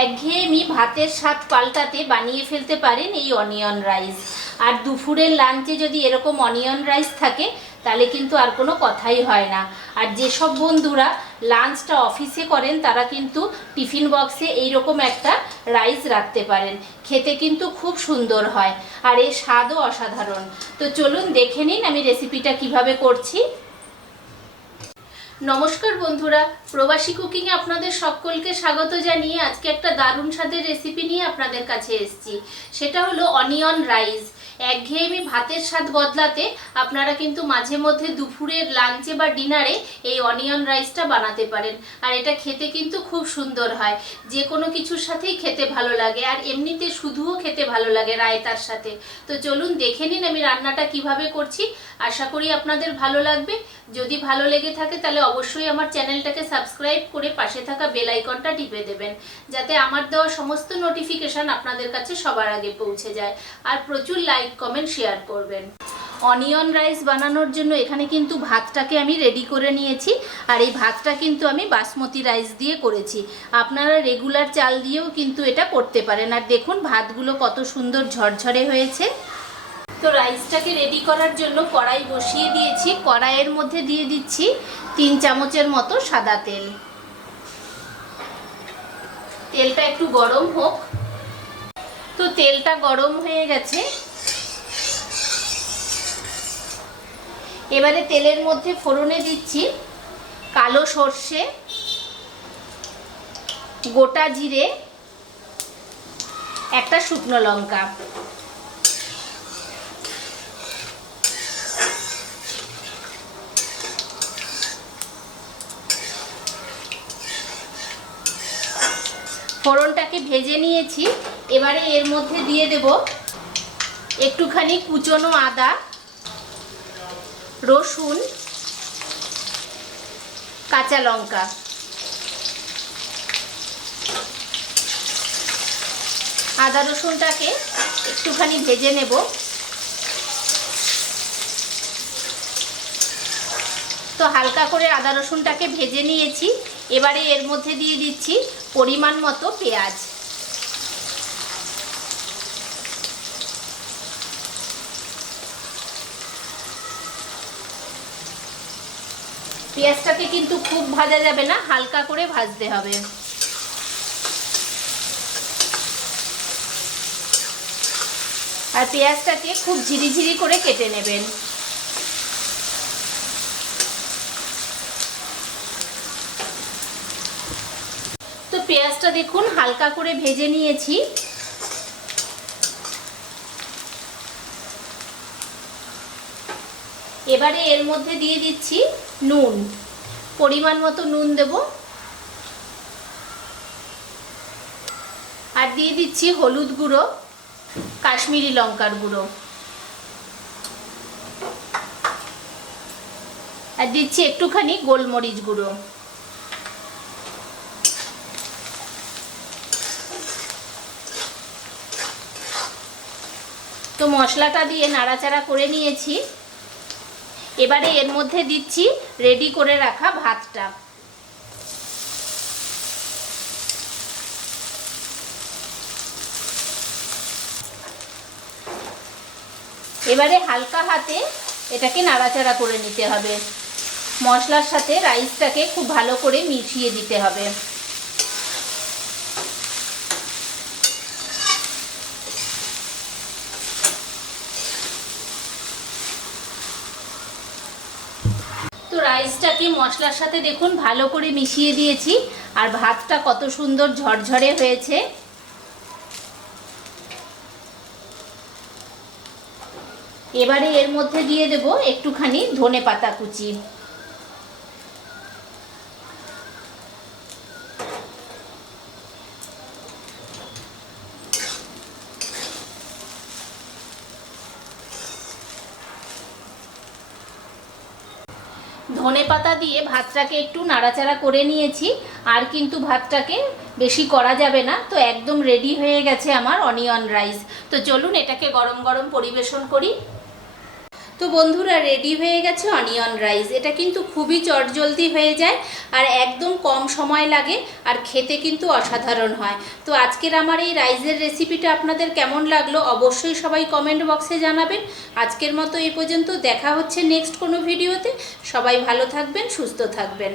একঘেয়েমি ভাতের স্বাদ পাল্টাতে বানিয়ে ফেলতে পারেন এই অনিয়ন রাইস। আর দুপুরের লাঞ্চে যদি এরকম অনিয়ন রাইস থাকে তাহলে কিন্তু আর কোনো কথাই হয় না। আর যেসব বন্ধুরা লাঞ্চটা অফিসে করেন তারা কিন্তু টিফিন বক্সে এইরকম একটা রাইস রাখতে পারেন, খেতে কিন্তু খুব সুন্দর হয় আর এর স্বাদও অসাধারণ। তো চলুন দেখে নিন আমি রেসিপিটা কিভাবে করছি। নমস্কার বন্ধুরা, প্রবাসী কুকিংয়ে আপনাদের সকলকে স্বাগত জানিয়ে আজকে একটা দারুণ স্বাদের রেসিপি নিয়ে আপনাদের কাছে এসেছি। সেটা হলো অনিয়ন রাইস। একঘেয়েমি ভাতের স্বাদ বদলাতে আপনারা কিন্তু মাঝে মধ্যে দুপুরের লাঞ্চে বা ডিনারে এই অনিয়ন রাইসটা বানাতে পারেন। আর এটা খেতে কিন্তু খুব সুন্দর হয়, যে কোনো কিছুর সাথেই খেতে ভালো লাগে, আর এমনিতে শুধুও খেতে ভালো লাগে রায়তার সাথে। তো চলুন দেখে নিন আমি রান্নাটা কিভাবে করছি। আশা করি আপনাদের ভালো লাগবে। যদি ভালো লেগে থাকে তাহলে অবশ্যই আমার চ্যানেলটাকে সাবস্ক্রাইব করে পাশে থাকা বেল আইকনটা টিপে দেবেন, যাতে আমার দেওয়া সমস্ত নোটিফিকেশন আপনাদের কাছে সবার আগে পৌঁছে যায়। আর প্রচুর লাইক কমেন্ট শেয়ার করবেন। অনিয়ন রাইস বানানোর জন্য এখানে কিন্তু ভাতটাকে আমি রেডি করে নিয়েছি। আর এই ভাতটা কিন্তু আমি বাসমতি রাইস দিয়ে করেছি। আপনারা রেগুলার চাল দিয়েও কিন্তু এটা করতে পারেন। আর দেখুন ভাতগুলো কত সুন্দর ঝরঝরে হয়েছে। তো রাইসটাকে রেডি করার জন্য কড়াই বসিয়ে দিয়েছি। কড়াইয়ের মধ্যে দিয়ে দিচ্ছি 3 চামচের মতো সাদা তেল। তেলটা একটু গরম হোক। তো তেলটা গরম হয়ে গেছে। এবারে তেলের মধ্যে ফোড়নে দিচ্ছি কালো সর্ষে, গোটা জিরে, একটা শুকনো লঙ্কা। ফোড়নটাকে ভেজে নিয়েছি। এবারে এর মধ্যে দিয়ে দেব একটুখানি কুচনো আদা, রসুন, কাঁচা লঙ্কা। আদা রসুনটাকে একটুখানি ভেজে নেব। তো হালকা করে আদা রসুনটাকে ভেজে নিয়েছি। এবারে এর মধ্যে দিয়ে দিচ্ছি পরিমাণ মতো পেঁয়াজ। পেঁয়াজটাকে কিন্তু খুব ভাজা যাবে না, হালকা করে ভাজতে হবে। আর পেঁয়াজটাকে খুব ঝিরিঝিরি করে কেটে নেবেন। তো পেঁয়াজটা দেখুন হালকা করে ভেজে নিয়েছি। এবারে এর মধ্যে দিয়ে দিচ্ছি নুন, পরিমাণ মতো নুন দেব। আর দিয়ে দিচ্ছি হলুদ গুঁড়ো, কাশ্মীরি লঙ্কার গুঁড়ো। আর দিচ্ছি একটুখানি গোলমরিচ গুঁড়ো। তো মশলাটা দিয়ে নাড়াচাড়া করে নিয়েছি। এবারে এর মধ্যে দিচ্ছি রেডি করে রাখা ভাতটা। এবারে হালকা হাতে এটাকে নাড়াচাড়া করে নিতে হবে। মশলার সাথে রাইসটাকে খুব ভালো করে মিশিয়ে দিতে হবে। তো রাইসটাকে মশলার সাথে দেখুন ভালো করে মিশিয়ে দিয়েছি। আর ভাতটা কত সুন্দর ঝরঝরে হয়েছে। এবারে এর মধ্যে দিয়ে দেব একটুখানি ধনেপাতা কুচি। ধনেপাতা দিয়ে ভাতটাকে একটু নাড়াচাড়া করে নিয়েছি। আর কিন্তু ভাতটাকে বেশি করা যাবে না। তো একদম রেডি হয়ে গেছে আমার অনিয়ন রাইস। তো চলুন এটাকে গরম গরম পরিবেশন করি। তো বন্ধুরা, রেডি হয়ে গেছে অনিয়ন রাইস। এটা কিন্তু খুবই চটজলদি হয়ে যায় আর একদম কম সময় লাগে, আর খেতে কিন্তু অসাধারণ হয়। তো আজকের আমার এই রাইসের রেসিপিটা আপনাদের কেমন লাগলো অবশ্যই সবাই কমেন্ট বক্সে জানাবেন। আজকের মতো এই পর্যন্ত, দেখা হচ্ছে নেক্সট কোনো ভিডিওতে। সবাই ভালো থাকবেন, সুস্থ থাকবেন।